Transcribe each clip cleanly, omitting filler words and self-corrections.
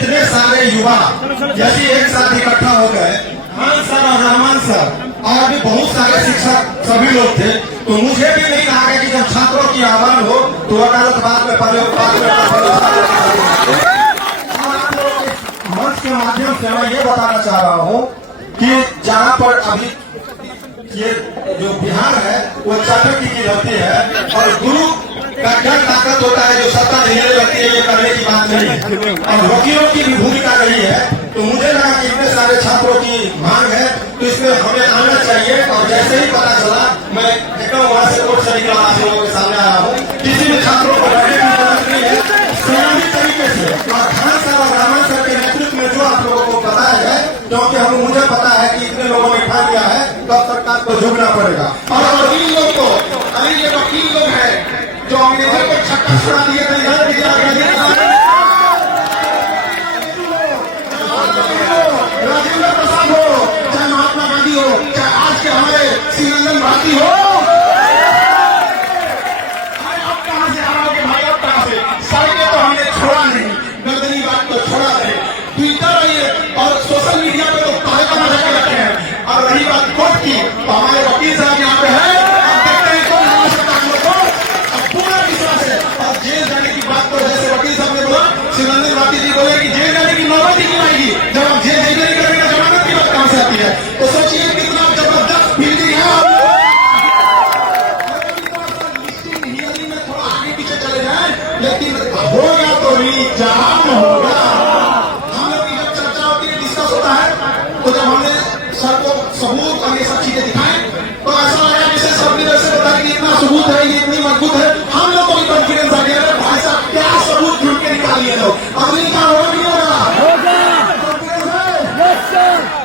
इतने सारे युवा यदि एक साथ इकट्ठा हो गए, खान सर और रहमान सर और भी बहुत सारे शिक्षक सभी लोग थे, तो मुझे भी नहीं लगा कि जब छात्रों की आह्वान हो तो अदालत बाद में मंच के माध्यम से मैं ये बताना चाह रहा हूँ कि जहाँ पर अभी ये जो बिहार है वो चाटुकी की रहती है और गुरु का क्या ताकत होता है जो सत्ता झेलने लगती है, ये करने की बात नहीं। और वकीलों की भी भूमिका रही है, तो मुझे लगा कि इतने सारे छात्रों की मांग है तो इसमें हमें आना चाहिए। और जैसे ही पता चला मैं एकदम वहां से कोर्ट से निकला आप लोगों के सामने आया हूँ। किसी भी छात्रों को डरने की जरूरत नहीं है, संयमित तरीके से और खान सर और रहमान सर के नेतृत्व में जो आप लोगों को बताया है, क्योंकि मुझे पता है कि इतने लोगों ने खा लिया है तो अब सरकार को झुकना पड़ेगा। और वकील लोग को, अरे ये वकील लोग है जो अंग्रेजों को छक्का छुड़ा दिए थे, राजेंद्र प्रसाद हो चाहे महात्मा गांधी हो चाहे आज के हमारे श्रीनंदन भारती हो, अब कहां से हारोगे भाई, अब कहां से? सड़कें तो हमने छोड़ा नहीं, गर्दनी बात तो छोड़ा नहीं, ट्विटर और सोशल मीडिया पे तो पहले का मजा करते हैं। और रही बात कोर्ट की, तो हमारे वकील साहब यहाँ पे है, देखते हैं कौन हमारे साथ हम लोग को पूरा विश्वास है। और जेल जाने की बात तो जैसे वकील साहब ने बोला, श्रीनंदन भारती जी बोले कि जेल जाने की नौबत ही क्यों आएगी, जब आप जेल नहीं करेंगे जमानत की बात कहां से आती है? तो सोचिए कितना जबरदस्त फील्डिंग है। हियरिंग में थोड़ा आगे पीछे चले जाए, लेकिन होगा तो जाम होगा। हम लोग की जब चर्चा होती है, डिस्कस होता है, तो जब हमने सर को सबूत और ये सब चीजें दिखाएं तो ऐसा लगा जैसे सबने जैसे बताया कि इतना सबूत है, ये इतनी मजबूत है, हम लोग को भी कॉन्फिडेंस आ गया भाई साहब क्या सबूत ढूंढ के निकालिए लोग। अमेरिका होगा नहीं होगा?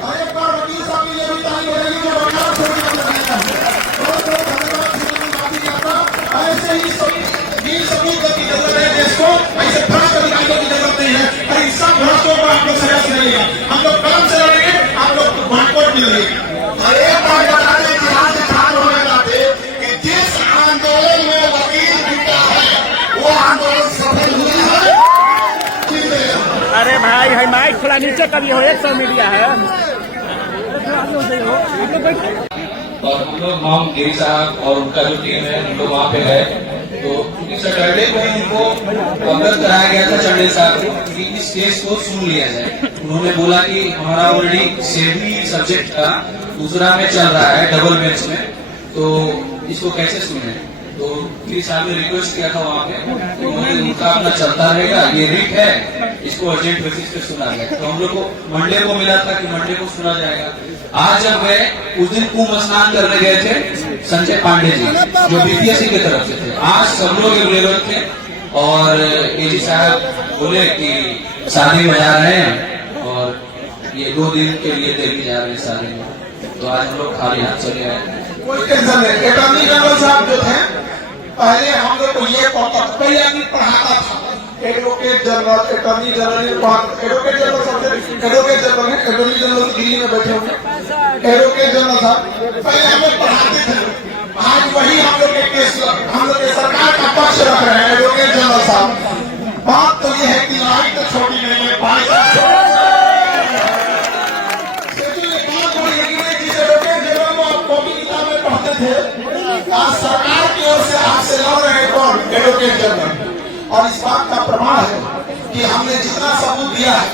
और एक बार वकील साहब के लिए भी ताली बजाइए जो वकालत छोड़ ऐसे ही सबूत की जरूरत है देश को, ऐसे भ्रष्ट अधिकारियों की जरूरत नहीं है। और इन सब भ्रष्टों को आप लोग सजा से लड़ेगा, हम लोग कलम से लड़ेंगे, आप लोग बाइकआउट मिलेगी। और एक बात बता दें कि आज छात्र होने जाते कि जिस आंदोलन में वकील जुटा है वो आंदोलन सफल हुआ है। अरे भाई है माइक थोड़ा नीचे करिए हो, 100 मीडिया है। और हम लोग मोहम्मद गिरी साहब और उनका जो टीम है हम लोग वहाँ पे है, तो क्योंकि सैटरडे को उनको अवगत कराया गया था चंडेल साहब को कि इस केस को सुन लिया जाए। उन्होंने बोला कि हमारा ऑलरेडी सेमी सब्जेक्ट का दूसरा में चल रहा है डबल बेंच में, तो इसको कैसे सुने? तो गिरी साहब ने रिक्वेस्ट किया था वहाँ पे, उनका अपना चलता रहेगा, ये रिट है, इसको अर्जेंट बेसिस पे सुना गया। तो हम लोग को मंडे को मिला था कि मंडे को सुना जाएगा। आज जब गए उस दिन कुंभ स्नान करने गए थे संजय पांडे जी जो बीपीएससी की तरफ से थे, आज सब लोग अवेलेबल थे और एजी साहब बोले कि शादी में जा रहे हैं और ये 2 दिन के लिए दिल्ली जा रहे हैं शादी में, तो आज हम लोग खाली हाथ चले आए। कोई टेंशन नहीं। अटॉर्नी जनरल साहब जो थे पहले हम लोग को ये पहले आदमी पढ़ाता था, advocate general, attorney general, advocate general सबसे एडवोकेट जनरल है, अटॉर्नी जनरल दिल्ली में बैठे हुए, एडवोकेट जनरल साहब पहले हम लोग पढ़ाते थे, आज वही हम लोग के केस हम लोग के सरकार का पक्ष रख रहे हैं एडवोकेट जनरल साहब। बात तो ये है कि लड़ाई तो छोटी नहीं है, भाई जिस एडवोकेट जनरल को आप कॉपी किताब में पढ़ते थे, आज सरकार की ओर से आपसे लड़ रहे हैं कौन? Advocate general. और इस बात का प्रमाण है कि हमने जितना सबूत दिया है,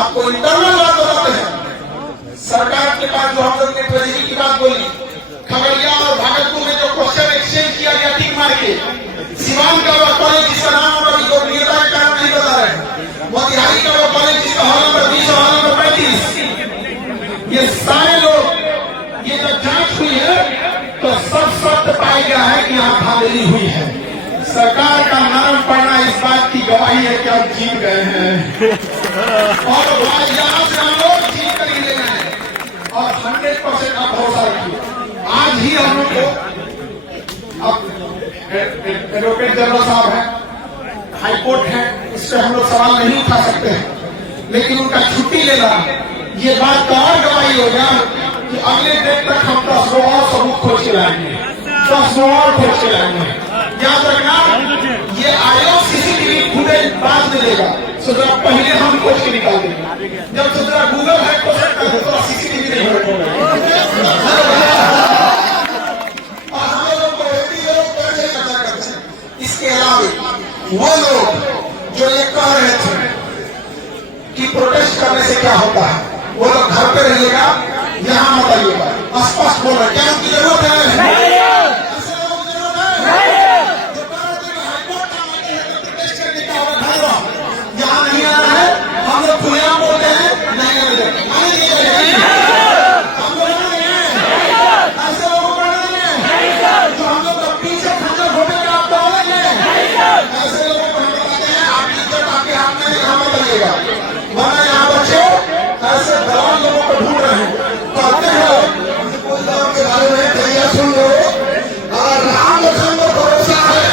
आपको इंटरनल बात बताते हैं, सरकार के पास जो हम लोग ने ट्रेजरी की बात बोली, खगड़िया और भागलपुर में जो क्वेश्चन एक्सचेंज किया गया टिक मार के, सिवान का वो कॉलेज जिसका नाम हम अभी गोपनीयता के कारण नहीं बता रहे, मोतिहारी का वो कॉलेज जिसका हॉल नंबर 20 और हॉल नंबर 35, ये सारे लोग ये जब जांच हुई है तो सब सत्य पाया गया है कि यहाँ धांधली हुई है। सरकार का नरम पड़ना इस बात की गवाही है कि हम जीत गए हैं और यहाँ से हम लोग जीत कर ही ले गए हैं और 100% आप भरोसा रखिए। आज ही हम लोग को अब एडवोकेट जनरल साहब है, हाईकोर्ट है, इस पर हम लोग सवाल नहीं उठा सकते हैं, लेकिन उनका छुट्टी लेना ये बात का और गवाही होगा कि अगले दिन तक हम 10 और सबूत खोज के लाएंगे, 10 और खोज के लाएंगे। याद रखना ये आयोग सीसीटीवी फुटेज बाद में देगा, तो पहले हम खोज जब दूसरा गूगल हैक हो सकता है तो सीसीटीवी नहीं होगा। और हम लोग को हिंदी लोग कैसे चर्चा करते हैं। इसके अलावा वो लोग जो ये कह रहे थे कि प्रोटेस्ट करने से क्या होता है, वो लोग घर पे रहिएगा, यहाँ मत आइएगा, स्पष्ट बोल रहे। क्या उनकी जरूरत है? ऐसे लोगों की जरूरत है जो कह रहे थे कि हाईकोर्ट का मांगे है तो प्रोटेस्ट करने का होगा, घर वाला यहाँ नहीं आ रहा है। हम लोग खुलेआम बोलते हैं नहीं आने देंगे, आने दीजिए। हम लोग आने देंगे, ऐसे लोगों को आने देंगे जो हम लोग का पीछे खंजर घोटेगा, आप बोलेंगे। ऐसे लोगों को हम बताते हैं आप इज्जत आपके हाथ में यहाँ मत आइएगा, वरना यहाँ बच्चे ऐसे दलाल लोगों को ढूंढ रहे हैं। कहते हैं कोई दलाल के बारे में भैया सुन लो, अगर राम लखन को भरोसा है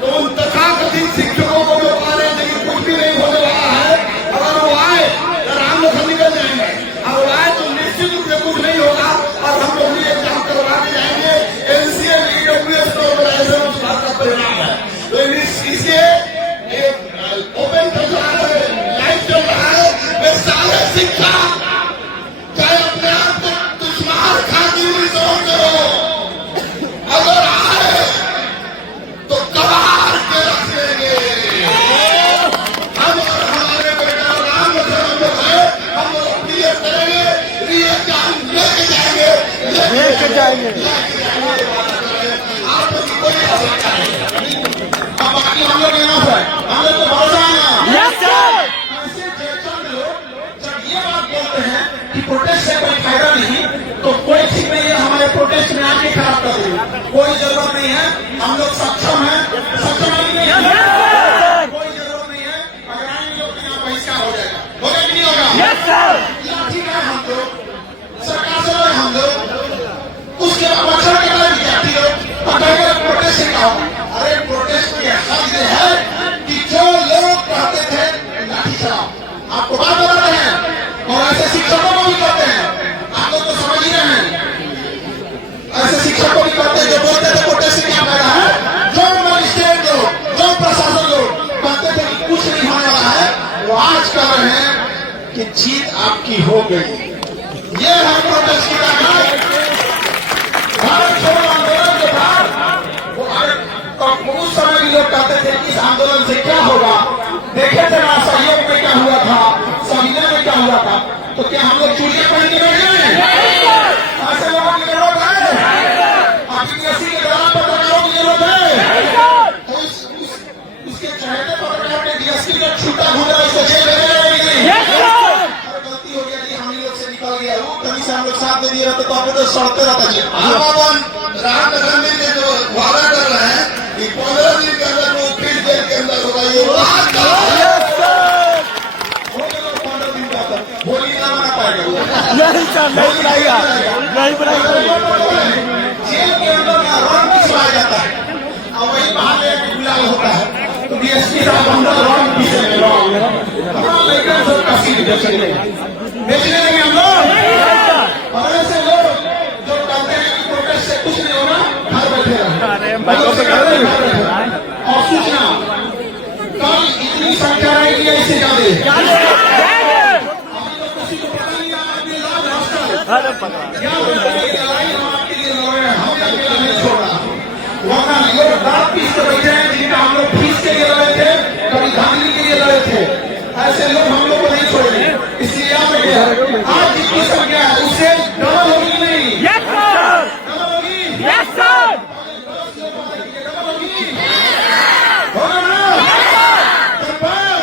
तो उन तथाकथित शिक्षकों को जो पा रहे हैं लेकिन कुछ भी नहीं होने वाला है, अगर वो आए तो राम लखन निकल जाएंगे। अगर वो आए तो निश्चित रूप से कुछ नहीं होगा और हम लोग भी एग्जाम करवा के जाएंगे। एनसीए ईडब्ल्यूएस का ऑर्गेनाइजेशन उस बात का परिणाम है। तो इसलिए ओपन चल रहा है, लाइव चल रहा है। वे सारे शिक्षा चाहे अपने आप को दुश्मन खाती हुई समझ करो, अगर आए तो कबाड़ के रख लेंगे। हम और हमारे बेटा राम लखन लोग हैं, हम लोग क्लियर करेंगे, एग्जाम लेके जाएंगे। आप लोग की कोई आवश्यकता नहीं। अब बाकी हम लोग यहाँ पर हम लोग को भरोसा है ना। ऐसे चर्चा में लोग जब ये बात बोलते हैं कि प्रोटेस्ट से कोई फायदा नहीं, तो कोई ठीक नहीं है हमारे प्रोटेस्ट में आके खराब कर देंगे। कोई जरूरत नहीं है, हम लोग सक्षम हैं, सक्षम नहीं है, कोई जरूरत नहीं है। अगर आएंगे लोग तो यहाँ बहिष्कार हो जाएगा, होगा कि नहीं होगा? ठीक है, हम लोग सरकार से लड़े, हम लोग उसके अवसर के बाद विद्यार्थी लोग प्रोटेस्ट से क्या होगा? अरे प्रोटेस्ट की हद है कि जो लोग कहते थे लाठी चलाओ, आपको बात बताते हैं और ऐसे शिक्षकों को भी कहते हैं, आप लोग तो समझ ही रहे हैं। ऐसे शिक्षक को भी कहते हैं जो बोलते थे प्रोटेस्ट से क्या फायदा है। जो मजिस्ट्रेट लोग, जो प्रशासन लोग कहते थे कि कुछ नहीं होने वाला है, वो आज कह रहे हैं कि जीत आपकी हो गई। ये है प्रोटेस्ट की ताकत। भारत छोड़ो आंदोलन के बाद वो उस समय भी लोग कहते थे कि इस आंदोलन से क्या होगा। देखे थे ना सहयोग में क्या हुआ था, संविधान में क्या हुआ था। तो क्या हम लोग चूड़ियां पहन के बैठ गए? ऐसे लोगों की जरूरत है? आदिवासी के दलाल पत्रकारों की जरूरत है? तो उसके चहेते पत्रकार ने डीएसपी का छूटा घूटा उसको जेल में गलती हो गया जी, हम लोग से निकल गया वो, कहीं से हम लोग साथ दे दिए रहते तो आपको तो सड़ते रहता जी। राम लखन जी ने जो वादा कर रहे हैं कि 15 दिन के अंदर वो फिर जेल के अंदर होगा, ये बात कर होली ना मना पाएगा, नहीं बनाएगा। जेल के अंदर ना रंग पिछवाया जाता है और वही बाहर एक गुलाल होता है। तो डीएसपी साहब अंदर रंग पीछे हमारा लेकर सब काशी बेचने लगे हम लोग। और ऐसे लोग जो कहते हैं कि प्रोटेस्ट से कुछ नहीं होगा, घर बैठे रहे। और सूचना कल इतनी संख्या रहेगी इससे ज्यादा। अभी तो किसी को पता नहीं है अपनी लाभ हॉस्टल क्या लड़ाई हम आपके लिए लड़ रहे हैं, हमें अकेला नहीं छोड़ा। वरना लोग रात पीस के बैठे हैं जिनका हम लोग फीस के लिए लड़े थे, कभी धांधली के लिए लड़े थे। ऐसे लोग हम लोग को नहीं छोड़ेंगे। इसलिए आज जितनी संख्या है उससे डबल होगी नहीं? डबल होगी? डबल होगी? होगा ना? कंफर्म?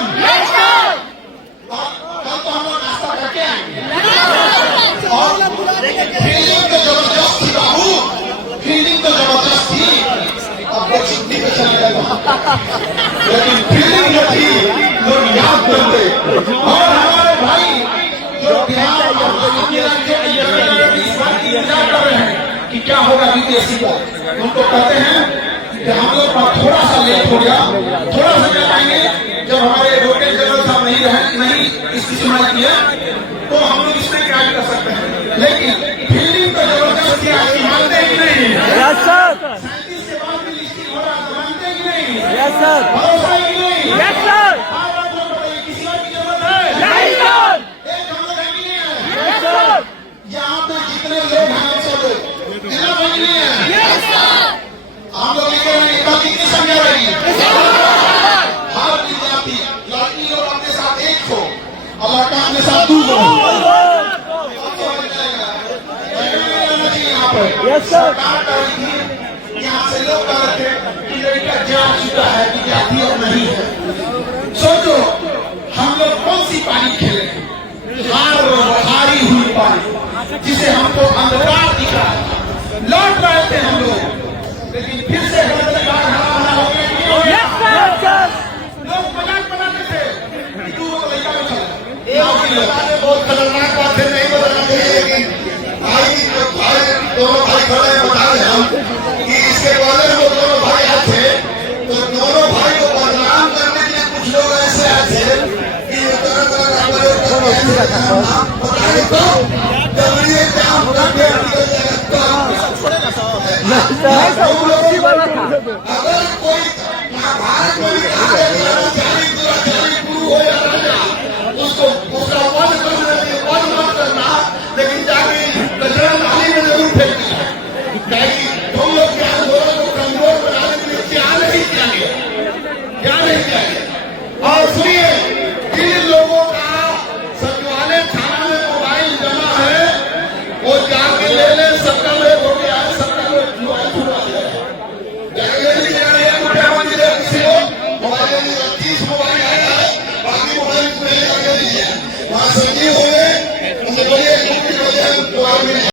कल तो हम लोग नाश्ता करके आएंगे। और फीलिंग तो जबरदस्त थी बाबू, फीलिंग तो जबरदस्त थी। अब लोग छुट्टी पे चले गए, लेकिन फीलिंग जो थी लोग याद करते। और हमारे भाई जो बिहार इंतजार कर रहे हैं कि क्या होगा बीपीएससी का, उनको कहते हैं कि हम लोग थोड़ा सा लेट हो गया, थोड़ा सा कर पाएंगे। जब हमारे एडवोकेट जनरल साहब नहीं इसकी सुनवाई की है तो हम लोग इसमें क्या कर सकते हैं। लेकिन फीलिंग तो जबरदस्त थी, आपकी मानते ही नहीं। 37 के बाद भी लिस्टिंग हो रहा है, मानते ही नहीं। भरोसा ही नहीं। किसी और की जरूरत है? लड़की लड़की लोग अपने साथ एक हो और लड़का अपने साथ दो हो। यहाँ पर सरकार कर रही थी, यहाँ से लोग कह रहे थे कि लड़का जा चुका है, विद्यार्थी अब नहीं है। सोचो हम लोग कौन सी पानी खेले, हारी हुई पानी जिसे हमको अंधकार दिखा, लौट रहे थे हम लोग, लेकिन फिर से हरा हो गया। लोग मजाक बनाते थे कि तू वो लड़का में चला, बहुत खतरनाक बात है, नहीं बताना चाहिए, लेकिन भाई दोनों भाई खड़े हैं, बता रहे हम कि इसके पहले वो दोनों भाई आए थे, तो दोनों भाई को बदनाम करने के लिए कुछ लोग ऐसे आए थे कि तरह तरह का बताए तो जबरिए काम करके अगर कोई महाभारत में गुरु हो जाता है उसको उसका वध मत करना, लेकिन जाके कचरा नाली में जरूर फेंकना है। तुम लोग क्या को कमजोर बनाने के लिए क्या नहीं किया गया।